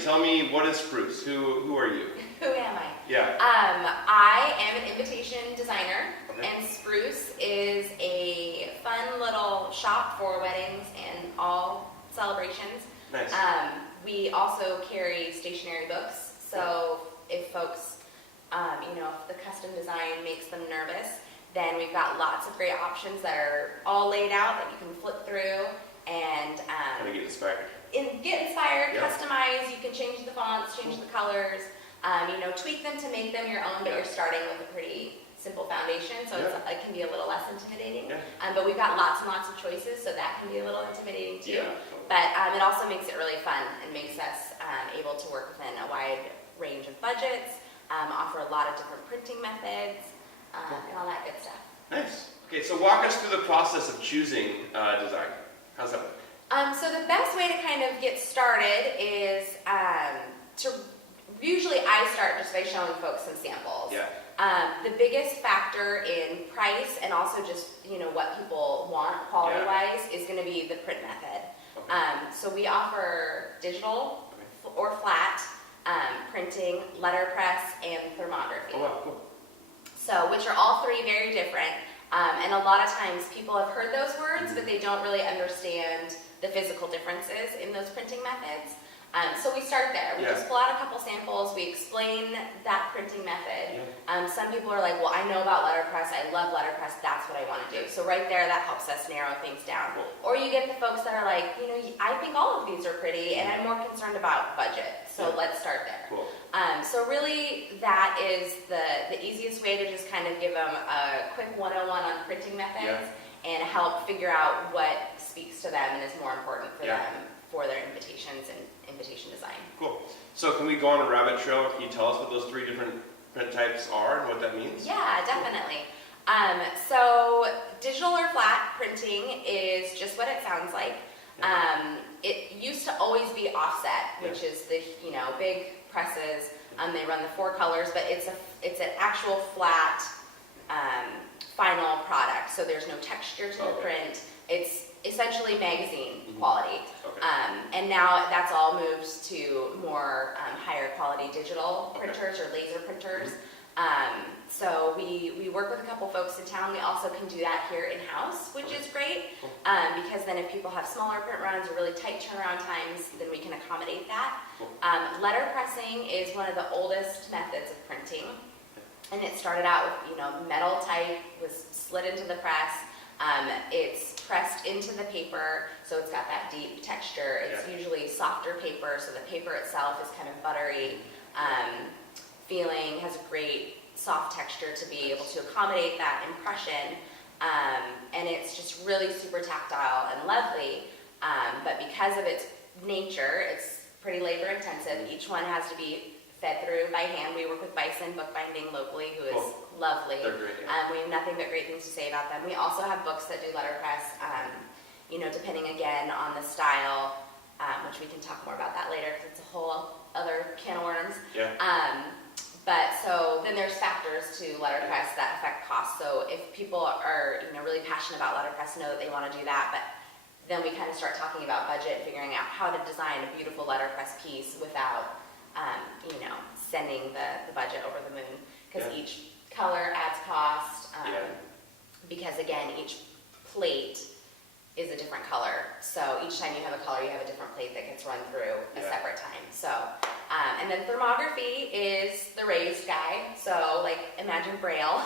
tell me, what is Spruce? Who are you? Who am I? Yeah. I am an invitation designer, Okay. and Spruce is a fun little shop for weddings and all celebrations. Nice. We also carry stationery books, so if folks, if the custom design makes them nervous, then we've got lots of great options that are all laid out that you can flip through and Kind of get inspired. get inspired, Yeah. customize. You can change the fonts, change the colors, tweak them to make them your own, but you're starting with a pretty simple foundation, so it can be a little less intimidating. Yeah. But we've got lots and lots of choices, so that can be a little intimidating too. Yeah. But it also makes it really fun and makes us able to work within a wide range of budgets, offer a lot of different printing methods, and all that good stuff. Nice. Okay, so walk us through the process of choosing design. How's that work? So the best way to kind of get started is usually I start just by showing folks some samples. Yeah. The biggest factor in price and also just what people want quality-wise is going to be the print method. Okay. So we offer digital or flat printing, letterpress, and thermography. Oh, wow, cool. So, which are all three very different. And a lot of times people have heard those words, but they don't really understand the physical differences in those printing methods. So we start there. We just pull out a couple samples. We explain that printing method. Some people are like, well, I know about letterpress. I love letterpress. That's what I want to do. So right there, that helps us narrow things down. Or you get the folks that are like, I think all of these are pretty, and I'm more concerned about budget. So let's start there. Cool. So really, that is the easiest way to just kind of give them a quick 101 on printing methods and help figure out what speaks to them and is more important for them for their invitations and invitation design. Cool. So can we go on a rabbit trail? Can you tell us what those three different print types are and what that means? Yeah, definitely. So digital or flat printing is just what it sounds like. It used to always be offset, which is the big presses. They run the 4 colors, but it's an actual flat final product. So there's no texture to the print. It's essentially magazine quality. And now that's all moved to more higher quality digital printers or laser printers. So we work with a couple folks in town. We also can do that here in-house, which is great, because then if people have smaller print runs or really tight turnaround times, then we can accommodate that. Letterpressing is one of the oldest methods of printing, and it started out with metal type, was slid into the press. It's pressed into the paper, so it's got that deep texture. It's usually softer paper, so the paper itself is kind of buttery feeling, has a great soft texture to be able to accommodate that impression, and it's just really super tactile and lovely, but because of its nature, it's pretty labor intensive. Each one has to be fed through by hand. We work with Bison Bookbinding locally, who is lovely. They're great. We have nothing but great things to say about them. We also have books that do letterpress, depending again on the style, which we can talk more about that later because it's a whole other can of worms. But so then there's factors to letterpress that affect cost. So if people are really passionate about letterpress, know that they want to do that, but then we kind of start talking about budget, figuring out how to design a beautiful letterpress piece without sending the budget over the moon, because each color adds cost, because again, each plate is a different color. So each time you have a color, you have a different plate that gets run through a separate time. So, and then thermography is the raised guy. So like imagine Braille.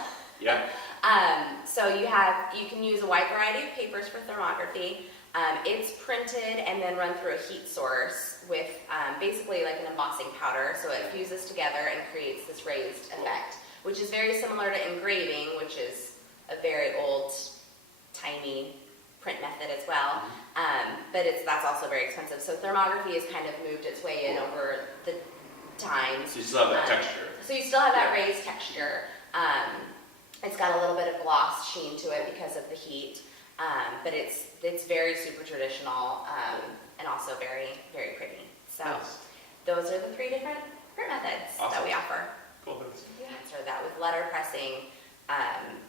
So you can use a wide variety of papers for thermography. It's printed and then run through a heat source with basically like an embossing powder. So it fuses together and creates this raised effect, which is very similar to engraving, which is a very old, tiny print method as well, but that's also very expensive. So thermography has kind of moved its way in over the time. So you still have that texture. So you still have that raised texture. It's got a little bit of gloss sheen to it because of the heat, but it's very super traditional and also very, very pretty. So those are the 3 different print methods that we offer. Cool. Thanks. You answer that with letterpressing.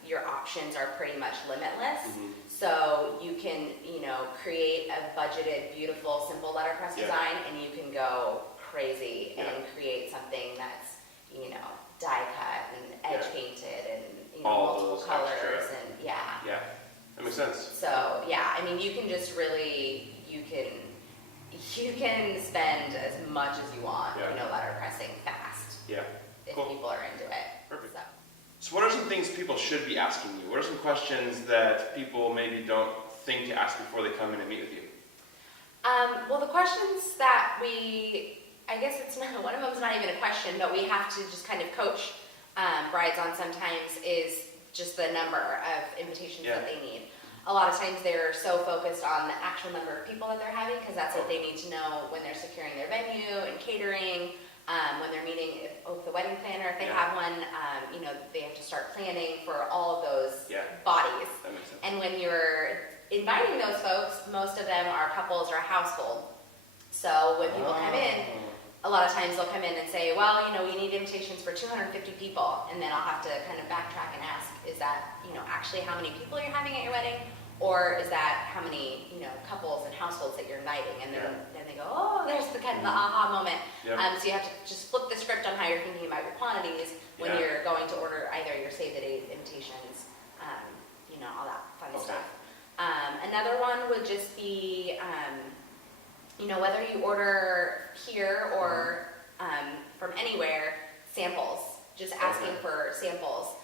Your options are pretty much limitless. So you can, create a budgeted, beautiful, simple letterpress design, and you can go crazy and create something that's, you know, die cut and edge painted and, you know, All multiple those colors extra. and Yeah, that makes sense. So yeah, I mean, you can just really, you can spend as much as you want, you know, letterpressing fast. Yeah. If Cool. people are into it. Perfect. So what are some things people should be asking you? What are some questions that people maybe don't think to ask before they come in and meet with you? Well, the questions that I guess it's not, one of them is not even a question, but we have to just kind of coach brides on sometimes is just the number of invitations that they need. A lot of times they're so focused on the actual number of people that they're having because that's what they need to know when they're securing their venue and catering, when they're meeting with the wedding planner, if they have one, you know, they have to start planning for all of those bodies. That makes sense. And when you're inviting those folks, most of them are couples or a household. So when people come in, a lot of times they'll come in and say, well, you know, we need invitations for 250 people. And then I'll have to kind of backtrack and ask, is that, you know, actually how many people you're having at your wedding? Or is that how many, you know, couples and households that you're inviting? And then they go, oh, there's the kind of the aha moment. So you have to just flip the script on how you're thinking about your quantities when you're going to order either your save the date invitations, you know, all that fun stuff. Another one would just be, you know, whether you order here or from anywhere, samples, just asking for samples.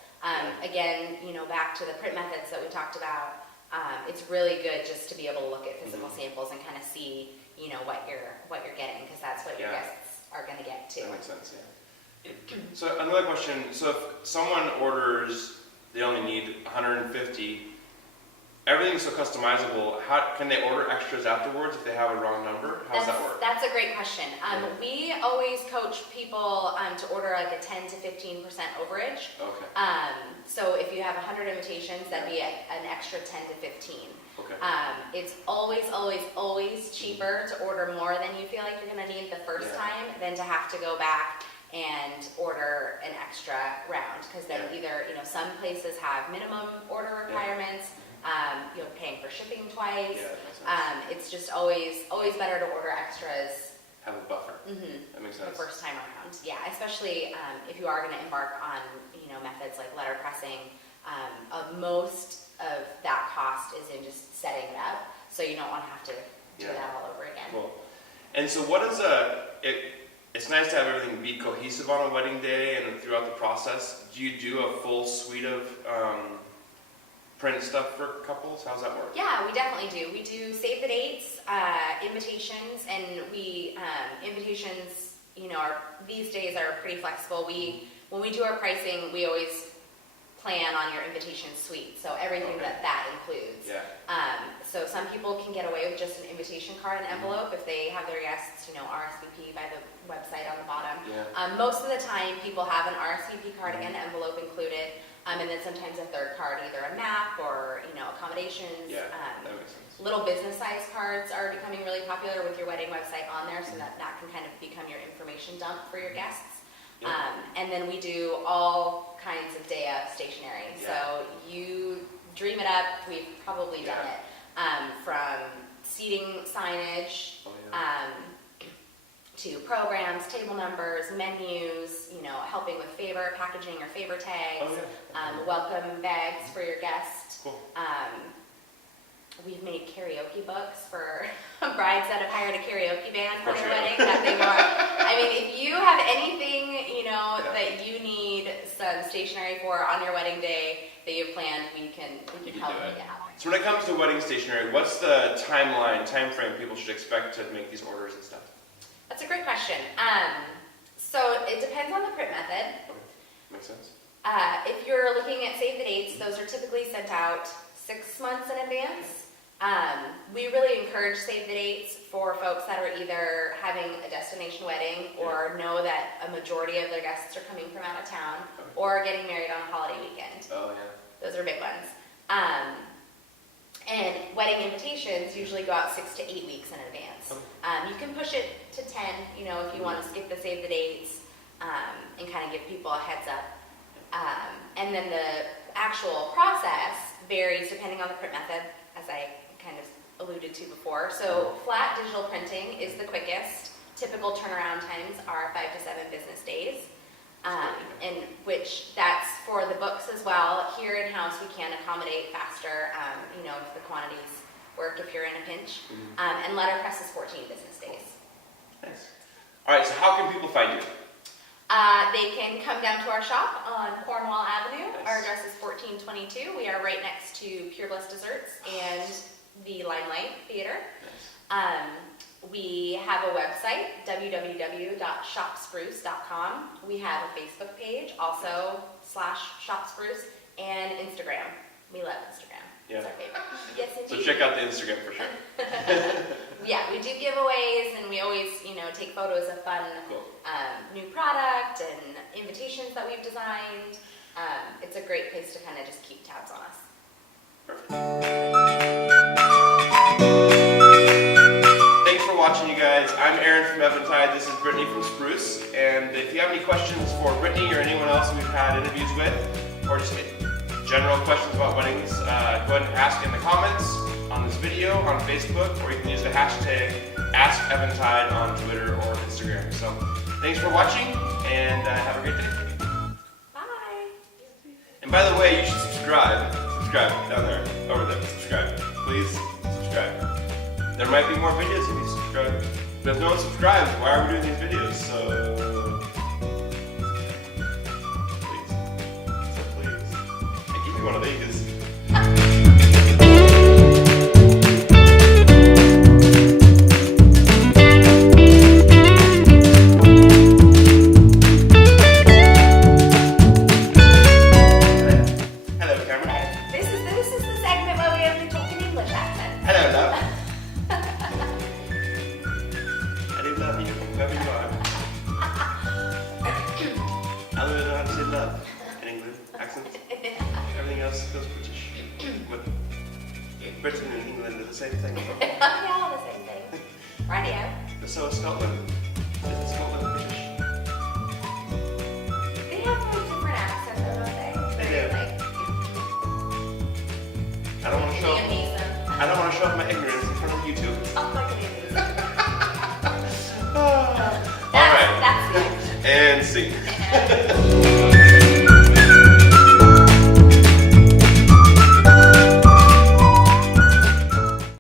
Again, you know, back to the print methods that we talked about, it's really good just to be able to look at physical samples and kind of see, you know, what you're getting, because that's what your guests are going to get too. That makes sense, So another question, so if someone orders, they only need 150, everything's so customizable. How can they order extras afterwards if they have a wrong number? How does that work? That's a great question. We always coach people to order like a 10 to 15% overage. Okay. So if you have 100 invitations, that'd be an extra 10 to 15. Okay. It's always, always, always cheaper to order more than you feel like you're going to need the first time than to have to go back and order an extra round, because then either, you know, some places have minimum order requirements. You're paying for shipping twice. It's just always better to order extras. Have a buffer. That makes sense. The first time around, especially if you are going to embark on, you know, methods like letterpressing. Most of that cost is in just setting it up, so you don't want to have to do that all over again. Cool. And so, what is it's nice to have everything be cohesive on a wedding day and throughout the process. Do you do a full suite of print stuff for couples? How's that work? Yeah, we definitely do. We do save the dates, invitations, and invitations, you know, these days are pretty flexible. When we do our pricing, we always plan on your invitation suite, so everything that includes. So some people can get away with just an invitation card and envelope if they have their guests, you know, RSVP by the website on the bottom. Most of the time, people have an RSVP card and envelope included. And then sometimes a third card, either a map or, you know, accommodations. That makes sense. Little business-sized cards are becoming really popular with your wedding website on there, so that can kind of become your information dump for your guests. And then we do all kinds of day of stationery. So you dream it up, we've probably done it. From seating signage, to programs, table numbers, menus, you know, helping with favor packaging or favor tags, welcome bags for your guests. Cool. We've made karaoke books for brides that have hired a karaoke band for their wedding. Nothing more. I mean, if you have anything, you know, that you need some stationery for on your wedding day that you've planned, we can help make it happen. So when it comes to wedding stationery, what's the time frame people should expect to make these orders and stuff? That's a great question. So it depends on the print method. Makes sense. If you're looking at save the dates, those are typically sent out 6 months in advance. We really encourage save the dates for folks that are either having a destination wedding or know that a majority of their guests are coming from out of town or getting married on a holiday weekend. Those are big ones. And wedding invitations usually go out 6 to 8 weeks in advance. You can push it to 10, you know, if you want to skip the save the dates and kind of give people a heads up. And then the actual process varies depending on the print method, as I kind of alluded to before. So flat digital printing is the quickest Typical turnaround times are 5 to 7 business days, in which that's for the books as well. Here in-house, we can accommodate faster, you know, if the quantities work, if you're in a pinch. And letterpress is 14 business days. Nice. All right, so how can people find you? They can come down to our shop on Cornwall Avenue. Nice. Our address is 1422. We are right next to Pure Bliss Desserts and the Limelight Theater. Nice. We have a website, www.shopspruce.com. We have a Facebook page, also /shopspruce, and Instagram. We love Instagram. Yeah. It's our favorite. Yes, So indeed. check out the Instagram for sure. Yeah, we do giveaways, and we always, you know, take photos of fun Cool. new product and invitations that we've designed. It's a great place to kind of just keep tabs on us. Perfect. Thanks for watching, you guys. I'm Aaron from Eventide. This is Brittany from Spruce. And if you have any questions for Brittany or anyone else we've had interviews with, or just general questions about weddings, go ahead and ask in the comments on this video on Facebook, or you can use the hashtag AskEventide on Twitter or Instagram. So thanks for watching, and have a great day. Bye. And by the way, you should subscribe. Subscribe down there, over there. Subscribe. Please subscribe. There might be more videos if you subscribe. But if no one subscribes, why are we doing these videos? So please. Hey, give me one of these. Hello, camera. This is the segment where we have to talk in English accent. Hello, love. I do love you, whoever you are. I don't even know how to say love in English accents. Everything else goes British. But Britain and England are the same thing. Yeah, all the same thing. Radio. So is Scotland. Isn't Scotland British? They have a different accent, though, don't they? They Very, do. like, I don't want to show. Liam I don't want to show off my ignorance in front of YouTube. Oh, like Liam Neeson. All right. That's next. And scene.